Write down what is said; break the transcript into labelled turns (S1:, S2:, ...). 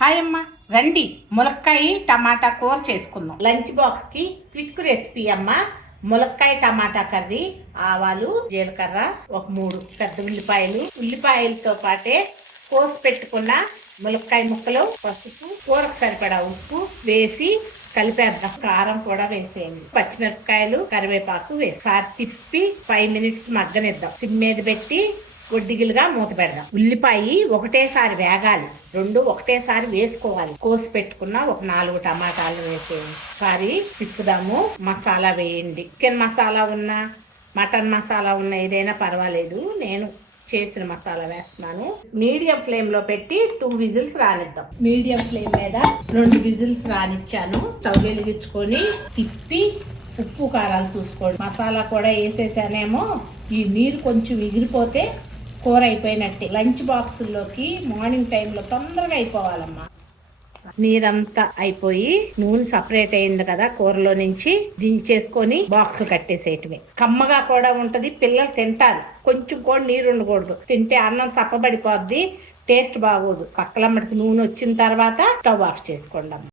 S1: Hi అమ్మ. రండి. ములక్కాయ టమాటా కూర చేసుకుందాం. లంచ్ బాక్స్కి క్విక్ రెసిపీ అమ్మ. ములక్కాయ టమాటా కర్రీ ఆవాలు జీలకర్ర ఒక మూడు పెద్ద ఉల్లిపాయలు. ఉల్లిపాయలతో పాటే కోసి పెట్టుకున్న ములక్కాయ ముక్కలు పసుపు కూరకు సరిపడా ఉప్పు వేసి కలిపేద్దాం. కారం కూడా వేసేయండి. పచ్చిమిరపకాయలు కరివేపాకు వేసి. సారి తిప్పి ఫైవ్ మినిట్స్ మగ్గనిద్దాం. సిమ్ మీద పెట్టి గొడ్డిగిలుగా మూత పెడదాం. ఉల్లిపాయ ఒకటేసారి వేగాలి. రెండు ఒకటేసారి వేసుకోవాలి. కోసి పెట్టుకున్న ఒక నాలుగు టమాటాలు వేసేయండి సారి తిప్పుదాము. మసాలా వేయండి. చికెన్ మసాలా ఉన్నా మటన్ మసాలా ఉన్న ఏదైనా పర్వాలేదు. నేను చేసిన మసాలా వేస్తున్నాను. మీడియం ఫ్లేమ్లో పెట్టి టూ విజిల్స్ రానిద్దాం. మీడియం ఫ్లేమ్ మీద రెండు విజిల్స్ రానిచ్చాను. స్టవ్ వెలిగించుకొని తిప్పి ఉప్పు కారాలు చూసుకోండి. మసాలా కూడా వేసేసానేమో. ఈ నీరు కొంచెం ఎగిరిపోతే కూర అయిపోయినట్టే. లంచ్ బాక్సుల్లోకి మార్నింగ్ టైంలో తొందరగా అయిపోవాలమ్మా. నీరంతా అయిపోయి నూనె సపరేట్ అయింది కదా కూరలో నుంచి దించేసుకొని బాక్స్ కట్టేసేటివి. కమ్మగా కూడా ఉంటది పిల్లలు తింటారు. కొంచెం కూడా నీరు ఉండకూడదు. తింటే అన్నం చప్పబడిపోద్ది టేస్ట్ బాగోదు. పక్కలమ్మడికి నూనె వచ్చిన తర్వాత స్టవ్ ఆఫ్ చేసుకోండి అమ్మ